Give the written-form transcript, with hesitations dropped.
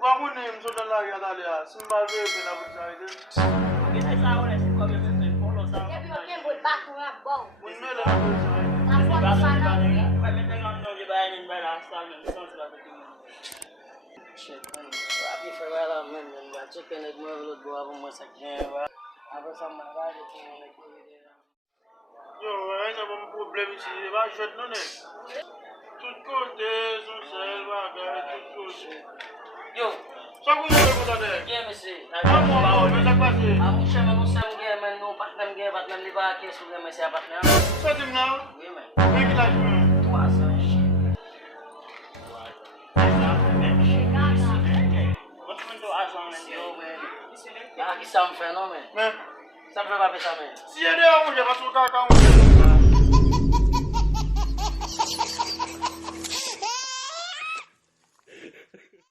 Ukakune msoda la ya dalia. Simba bebe na buzaide. Kita tahu lah sih kalau bebe follow tahu. Dia bilang dia buat bak ngap bong. Unmele na buzaide. Apa sana ni? Kami tengok no je bayanin bayar asal ni so sebab itu. Shit, man. Rapi Ferrara, man. Chicken egg marvelous, bro. I'm almost like, yeah, bro. I was on my ride, like, Yo, ainda vamos problema ici. Va jouer non ne. Tout côté, son sel, va gare tout côté. Yo, Ça vous avez pas d'aller. yeah, me see. Mais ça passe. I'm sure I'm some game, man. No partner game, but I'm live here, so I'm say partner. Ça dit now. Yeah, man. Make like me. Twice and shit. What's going to ask on the Yo, man. Ah, qui ça me fait, non, man? Mais Ça me fait pas ça, man. si y a des gens qui vont se faire comme